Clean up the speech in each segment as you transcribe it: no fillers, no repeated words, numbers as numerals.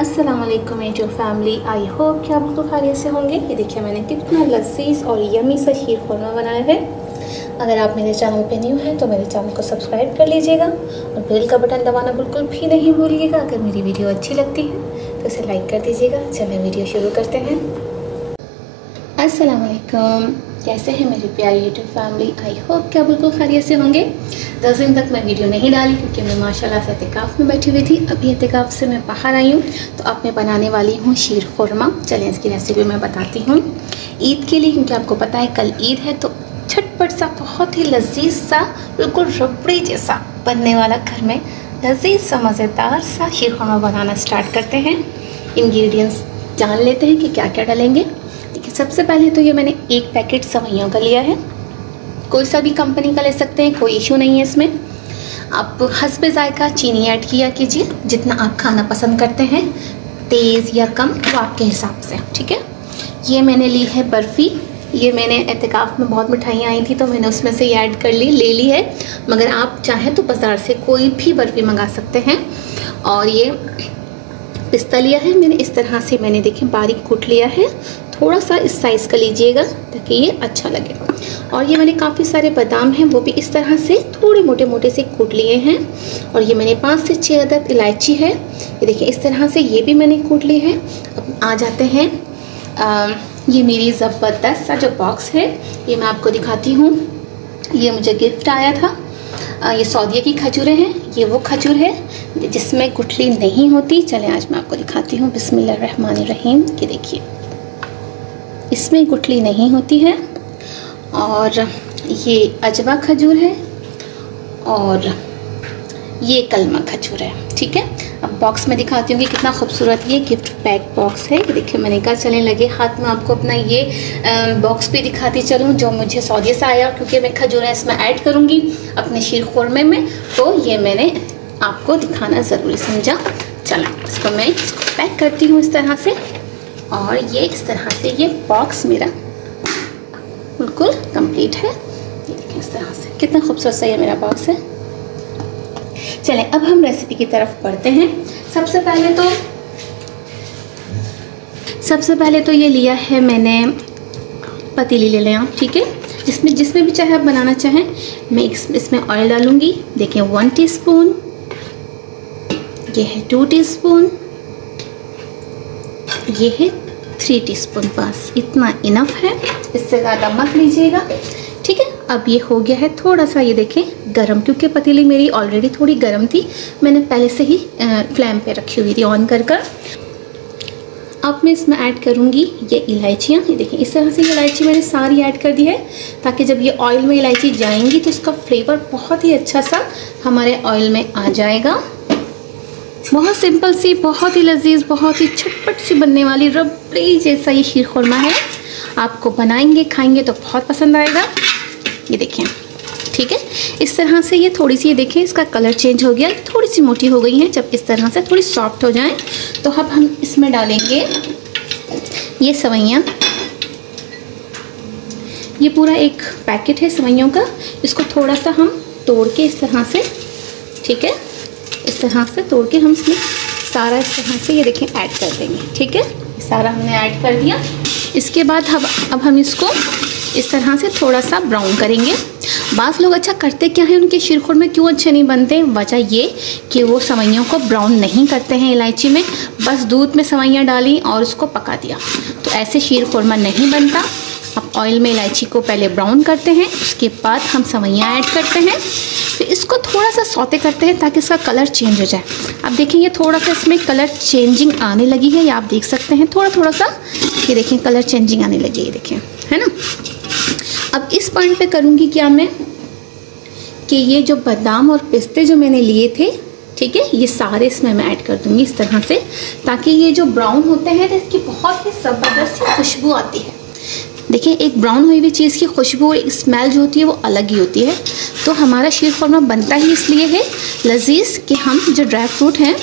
अस्सलाम वालेकुम मेरी फैमिली, आई होप कि आप लोग खैरियत से होंगे। ये देखिए मैंने कितना लजीज और यमी सा शीर खुरमा बनाया है। अगर आप मेरे चैनल पे न्यू हैं तो मेरे चैनल को सब्सक्राइब कर लीजिएगा और बेल का बटन दबाना बिल्कुल भी नहीं भूलिएगा। अगर मेरी वीडियो अच्छी लगती है तो इसे लाइक कर दीजिएगा। चलिए वीडियो शुरू करते हैं। अस्सलाम वालेकुम, कैसे हैं मेरी प्यारी यूट्यूब फैमिली। आई होप कि आप बिल्कुल खैरियत से होंगे। 10 दिन तक मैं वीडियो नहीं डाली क्योंकि मैं माशाल्लाह से एतिकाफ़ में बैठी हुई थी। अभी एतिकाफ़ से मैं बाहर आई हूँ तो अब मैं बनाने वाली हूँ शीर खुरमा। चलें इसकी रेसिपी मैं बताती हूँ। ईद के लिए, क्योंकि आपको पता है कल ईद है, तो झटपट सा बहुत ही लजीज सा बिल्कुल रबड़ी जैसा बनने वाला घर में लजीज सा मज़ेदार सा शीर खुरमा बनाना स्टार्ट करते हैं। इंग्रेडिएंट्स जान लेते हैं कि क्या क्या डालेंगे। देखिए सबसे पहले तो ये मैंने एक पैकेट सवैयों का लिया है। कोई सा भी कंपनी का ले सकते हैं, कोई इशू नहीं है इसमें। आप हस्बे ज़ायका चीनी ऐड किया कीजिए, जितना आप खाना पसंद करते हैं, तेज़ या कम वो आपके हिसाब से, ठीक है। ये मैंने ली है बर्फ़ी। ये मैंने एतिकाफ़ में बहुत मिठाइयाँ आई थी तो मैंने उसमें से ऐड कर ले ली है, मगर आप चाहें तो बाज़ार से कोई भी बर्फ़ी मंगा सकते हैं। और ये पिस्ता लिया है मैंने, इस तरह से मैंने देखिए बारीक कूट लिया है। थोड़ा सा इस साइज़ का लीजिएगा ताकि ये अच्छा लगे। और ये मैंने काफ़ी सारे बादाम हैं, वो भी इस तरह से थोड़े मोटे मोटे से कूट लिए हैं। और ये मैंने 5 से 6 अदद इलायची है, ये देखिए इस तरह से ये भी मैंने कूट ली है। अब आ जाते हैं ये मेरी ज़बरदस्त सा जो बॉक्स है, ये मैं आपको दिखाती हूँ। ये मुझे गिफ्ट आया था। ये सऊदीया की खजूरें हैं। ये वो खजूर है जिसमें गुठली नहीं होती। चलें आज मैं आपको दिखाती हूँ। बिस्मिल्लाहिर्रहमानिर्रहीम। ये देखिए इसमें गुठली नहीं होती है। और ये अजवा खजूर है और ये कलमा खजूर है, ठीक है। अब बॉक्स में दिखाती हूँ कि कितना खूबसूरत ये गिफ्ट पैक बॉक्स है। ये देखिए मैंने कहा चलें लगे हाथ में आपको अपना ये बॉक्स भी दिखाती चलूँ जो मुझे सऊदी से आया, क्योंकि मैं खजूरें इसमें ऐड करूँगी अपने शीर खुरमे में, तो ये मैंने आपको दिखाना ज़रूरी समझा। चला इसको मैं पैक करती हूँ इस तरह से। और ये इस तरह से ये बॉक्स मेरा बिल्कुल कंप्लीट है। ये देखिए इस तरह से कितना खूबसूरत सा ये मेरा बॉक्स है। चलें अब हम रेसिपी की तरफ बढ़ते हैं। सबसे पहले तो ये लिया है मैंने पतीली ले लें आप, ठीक है। जिसमें भी चाहे आप बनाना चाहें। मैं इसमें ऑयल डालूँगी। देखिए 1 टीस्पून, ये है 2 टीस्पून, ये है 3 टीस्पून, बस इतना इनफ है, इससे ज़्यादा मत लीजिएगा, ठीक है। अब ये हो गया है थोड़ा सा, ये देखें गरम, क्योंकि पतीली मेरी ऑलरेडी थोड़ी गरम थी, मैंने पहले से ही फ्लेम पे रखी हुई थी ऑन कर। अब मैं इसमें ऐड करूँगी ये इलायचियाँ। ये देखें इस तरह से ये इलायची मैंने सारी ऐड कर दी है, ताकि जब ये ऑयल में इलायची जाएंगी तो इसका फ्लेवर बहुत ही अच्छा सा हमारे ऑयल में आ जाएगा। बहुत सिंपल सी, बहुत ही लजीज, बहुत ही झटपट सी बनने वाली रबड़ी जैसा ये शीर खुरमा है। आपको बनाएंगे खाएंगे तो बहुत पसंद आएगा। ये देखें, ठीक है। इस तरह से ये थोड़ी सी, ये देखें इसका कलर चेंज हो गया, थोड़ी सी मोटी हो गई है। जब इस तरह से थोड़ी सॉफ्ट हो जाए तो अब हम इसमें डालेंगे ये सवैयाँ। ये पूरा एक पैकेट है सवैयों का। इसको थोड़ा सा हम तोड़ के इस तरह से, ठीक है, इस तरह से तोड़ के हम इसमें सारा इस तरह से ये देखें ऐड कर देंगे, ठीक है। सारा हमने ऐड कर दिया। इसके बाद अब हम इसको इस तरह से थोड़ा सा ब्राउन करेंगे। बाज़ लोग अच्छा करते क्या है, उनके शीर खुरमे क्यों अच्छे नहीं बनते, वजह ये कि वो सवैयों को ब्राउन नहीं करते हैं इलायची में, बस दूध में सवैयाँ डाली और उसको पका दिया, तो ऐसे शीर खुरमा नहीं बनता। अब ऑयल में इलायची को पहले ब्राउन करते हैं, उसके बाद हम सवैयाँ ऐड करते हैं, फिर इसको थोड़ा सा सौते करते हैं ताकि इसका कलर चेंज हो जाए। अब देखें ये थोड़ा सा इसमें कलर चेंजिंग आने लगी है, ये आप देख सकते हैं थोड़ा सा, ये देखें कलर चेंजिंग आने लगी है, ये देखें, है ना। अब इस पॉइंट पे करूँगी क्या मैं कि ये जो बादाम और पिस्ते जो मैंने लिए थे, ठीक है, ये सारे इसमें मैं ऐड कर दूँगी इस तरह से, ताकि ये जो ब्राउन होते हैं तो इसकी बहुत ही ज़बरदस्त खुशबू आती है। देखिए एक ब्राउन हुई हुई चीज़ की खुशबू, एक स्मेल जो होती है वो अलग ही होती है। तो हमारा शीर खुरमा बनता ही इसलिए है लजीज कि हम जो ड्राई फ्रूट हैं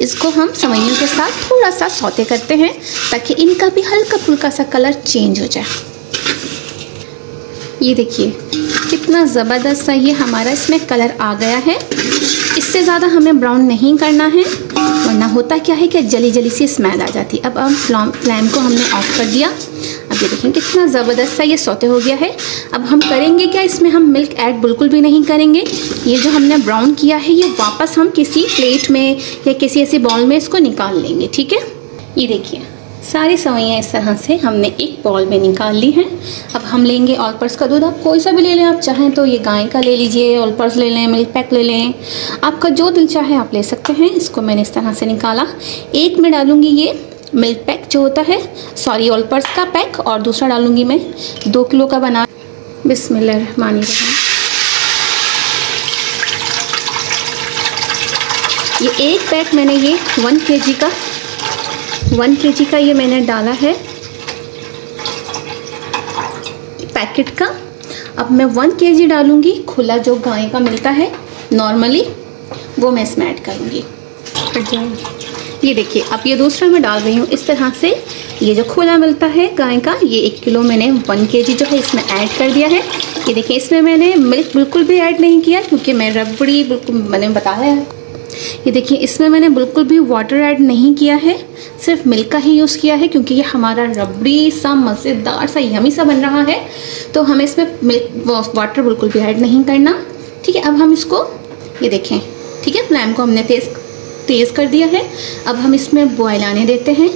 इसको हम सवैयों के साथ थोड़ा सा सौते करते हैं ताकि इनका भी हल्का फुल्का सा कलर चेंज हो जाए। ये देखिए कितना ज़बरदस्त सा ये हमारा इसमें कलर आ गया है। इससे ज़्यादा हमें ब्राउन नहीं करना है, वरना होता क्या है कि जली जली सी स्मेल आ जाती। अब फ्लेम को हमने ऑफ कर दिया। अब ये देखें कितना ज़बरदस्त सा ये सौते हो गया है। अब हम करेंगे क्या, इसमें हम मिल्क ऐड बिल्कुल भी नहीं करेंगे। ये जो हमने ब्राउन किया है ये वापस हम किसी प्लेट में या किसी ऐसे बाउल में इसको निकाल लेंगे, ठीक है। ये देखिए सारी सवैयाँ इस तरह से हमने एक बाउल में निकाल ली हैं। अब हम लेंगे ऑल पर्पस का दूध, आप कोई सा भी ले लें, आप चाहें तो ये गाय का ले लीजिए, ऑल पर्पस ले लें, मिल्क पैक ले लें, आपका जो दिल चाहे आप ले सकते हैं। इसको मैंने इस तरह से निकाला। एक में डालूँगी ये मिल्क पैक जो होता है, सॉरी ऑल पर्पस का पैक, और दूसरा डालूँगी मैं 2 किलो का बना। बिस्मिल्लाहिर्रहमानिर्रहीम। ये एक पैक मैंने ये 1 kg का ये मैंने डाला है पैकेट का। अब मैं 1 kg डालूँगी खुला जो गाय का मिलता है नॉर्मली, वो मैं इसमें ऐड करूँगी। ये देखिए अब ये दूसरा मैं डाल रही हूँ इस तरह से। ये जो खुला मिलता है गाय का, ये 1 किलो मैंने 1 kg जो है इसमें ऐड कर दिया है। ये देखिए इसमें मैंने मिल्क बिल्कुल भी ऐड नहीं किया क्योंकि मैं रबड़ी बिल्कुल मैंने बताया है। ये देखिए इसमें मैंने बिल्कुल भी वाटर ऐड नहीं किया है, सिर्फ मिल्क का ही यूज़ किया है क्योंकि ये हमारा रबड़ी सा मज़ेदार सा यमी सा बन रहा है, तो हमें इसमें मिल्क वाटर बिल्कुल भी ऐड नहीं करना, ठीक है। अब हम इसको ये देखें, ठीक है, फ्लेम को हमने तेज़ कर दिया है। अब हम इसमें बॉयल आने देते हैं।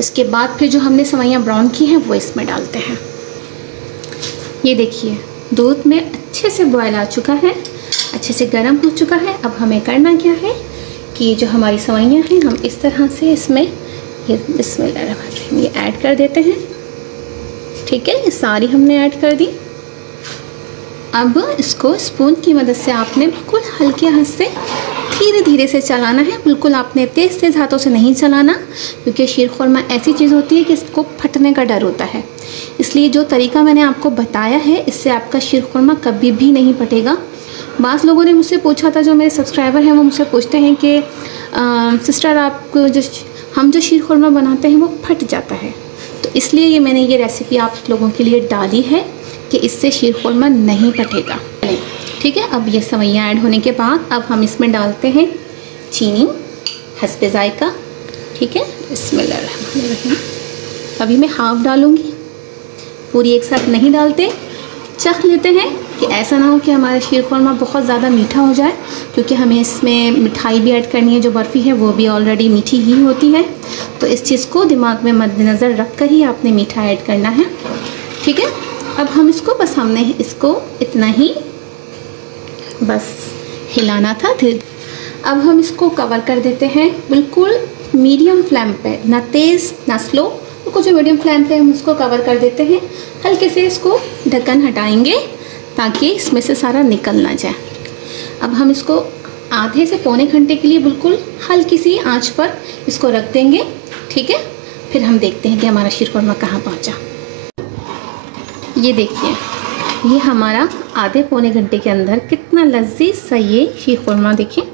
इसके बाद फिर जो हमने सवैयाँ ब्राउन की हैं वो इसमें डालते हैं। ये देखिए दूध में अच्छे से बॉयल आ चुका है, अच्छे से गर्म हो चुका है। अब हमें करना क्या है कि जो हमारी सवैयाँ हैं हम इस तरह से इसमें ये बिस्मिल्लाह ये ऐड कर देते हैं, ठीक है। ये सारी हमने ऐड कर दी। अब इसको स्पून की मदद से आपने बिल्कुल हल्के हाथ से धीरे धीरे से चलाना है, बिल्कुल आपने तेज़ हाथों से नहीं चलाना क्योंकि शीर खुरमा ऐसी चीज़ होती है कि इसको फटने का डर होता है। इसलिए जो तरीका मैंने आपको बताया है इससे आपका शीर खुरमा कभी भी नहीं फटेगा। बाज़ लोगों ने मुझसे पूछा था, जो मेरे सब्सक्राइबर हैं वो मुझसे पूछते हैं कि सिस्टर आपको हम जो शीर खुरमा बनाते हैं वो फट जाता है, तो इसलिए ये मैंने ये रेसिपी आप लोगों के लिए डाली है कि इससे शीर खुरमा नहीं फटेगा, ठीक है। अब ये सवैयाँ ऐड होने के बाद अब हम इसमें डालते हैं चीनी हस्बे जायका, ठीक है। बिस्मिल्लाहिर्रहमानिर्रहीम। अभी मैं हाफ़ डालूँगी, पूरी एक साथ नहीं डालते, चख लेते हैं कि ऐसा ना हो कि हमारा शीर खुरमा बहुत ज़्यादा मीठा हो जाए, क्योंकि हमें इसमें मिठाई भी ऐड करनी है। जो बर्फ़ी है वो भी ऑलरेडी मीठी ही होती है, तो इस चीज़ को दिमाग में मद्देनज़र रख कर ही आपने मीठा ऐड करना है, ठीक है। अब हम इसको बस हमने इसको इतना ही बस हिलाना था। अब हम इसको कवर कर देते हैं बिल्कुल मीडियम फ्लेम पे, ना तेज़ ना स्लो, बिल्कुल जो मीडियम फ्लेम पे हम इसको कवर कर देते हैं। हल्के से इसको ढक्कन हटाएंगे ताकि इसमें से सारा निकल ना जाए। अब हम इसको आधे से पौने घंटे के लिए बिल्कुल हल्की सी आंच पर इसको रख देंगे, ठीक है। फिर हम देखते हैं कि हमारा शीर खुरमा कहाँ पहुँचा। ये देखिए ये हमारा आधे पौने घंटे के अंदर कितना लजीज सा ये शीर खुरमा देखिए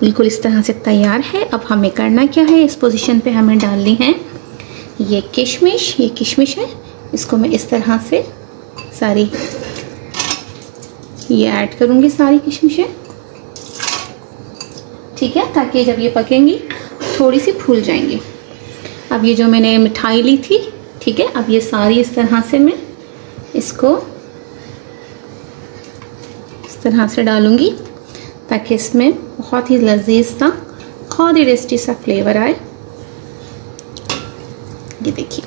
बिल्कुल इस तरह से तैयार है। अब हमें करना क्या है, इस पोजीशन पे हमें डालनी है ये किशमिश। ये किशमिश है, इसको मैं इस तरह से सारी ये ऐड करूँगी, सारी किशमिशें, ठीक है, ताकि जब ये पकेंगी थोड़ी सी फूल जाएंगी। अब ये जो मैंने मिठाई ली थी, ठीक है, अब ये सारी इस तरह से मैं इसको इस तरह से डालूँगी ताकि इसमें बहुत ही लजीज सा बहुत ही टेस्टी सा फ्लेवर आए। ये देखिए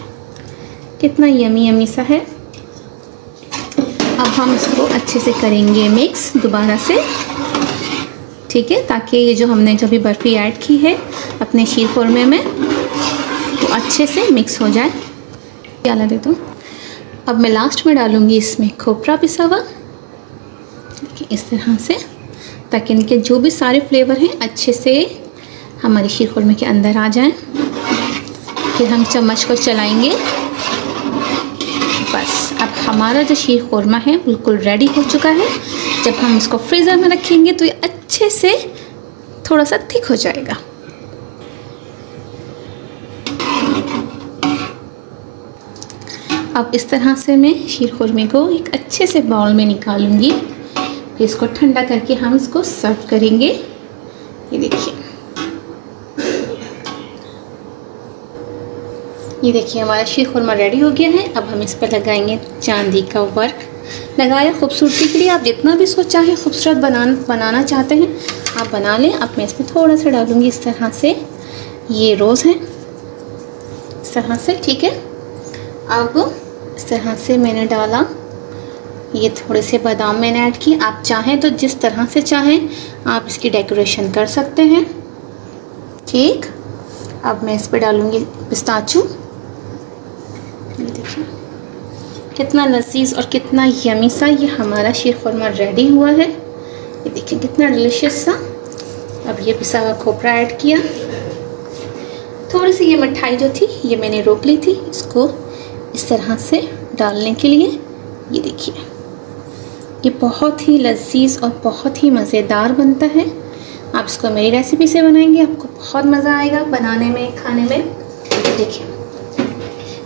कितना यमी यमी सा है। अब हम इसको अच्छे से करेंगे मिक्स दोबारा से, ठीक है, ताकि ये जो हमने जब भी बर्फ़ी ऐड की है अपने शीर खुरमे में वो अच्छे से मिक्स हो जाए। डाला दे दो। अब मैं लास्ट में डालूँगी इसमें खोपरा पिसा हुआ, इस तरह से, ताकि इनके जो भी सारे फ्लेवर हैं अच्छे से हमारी शीर खुरमे के अंदर आ जाएं। फिर हम चम्मच को चलाएंगे। बस अब हमारा जो शीर खुरमा है बिल्कुल रेडी हो चुका है। जब हम इसको फ्रीज़र में रखेंगे तो ये अच्छे से थोड़ा सा थिक हो जाएगा। अब इस तरह से मैं शीर खुरमे को एक अच्छे से बाउल में निकालूंगी, फिर इसको ठंडा करके हम इसको सर्व करेंगे। ये देखिए ये देखिए हमारा शीर खुरमा रेडी हो गया है। अब हम इस पर लगाएंगे चांदी का वर्क। लगाया खूबसूरती के लिए, आप जितना भी इसको चाहें खूबसूरत बनाना चाहते हैं आप बना लें। अब मैं इसमें थोड़ा सा डालूँगी इस तरह से, ये रोज़ हैं इस तरह से, ठीक है। अब इस तरह से मैंने डाला, ये थोड़े से बादाम मैंने ऐड किए। आप चाहें तो जिस तरह से चाहें आप इसकी डेकोरेशन कर सकते हैं, ठीक। अब मैं इस पर डालूँगी पिस्ताचू। ये देखिए कितना लजीज और कितना यमी सा ये हमारा शीर खुरमा रेडी हुआ है। ये देखिए कितना डिलीशियस सा। अब ये पिसा हुआ खोपरा ऐड किया। थोड़ी सी ये मिठाई जो थी ये मैंने रोक ली थी, इसको इस तरह से डालने के लिए। ये देखिए ये बहुत ही लजीज और बहुत ही मज़ेदार बनता है। आप इसको मेरी रेसिपी से बनाएंगे, आपको बहुत मज़ा आएगा बनाने में, खाने में। देखिए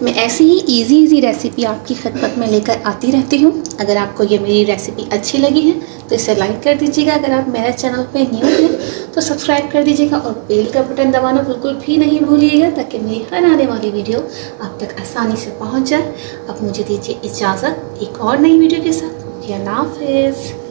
मैं ऐसी ही इजी रेसिपी आपकी खिदमत में लेकर आती रहती हूँ। अगर आपको ये मेरी रेसिपी अच्छी लगी है तो इसे लाइक कर दीजिएगा। अगर आप मेरे चैनल पे न्यू हैं तो सब्सक्राइब कर दीजिएगा और बेल का बटन दबाना बिल्कुल भी नहीं भूलिएगा, ताकि मेरी हर आने वाली वीडियो आप तक आसानी से पहुँच जाए। अब मुझे दीजिए इजाज़त एक और नई वीडियो के साथ। अल्लाह हाफ़िज़।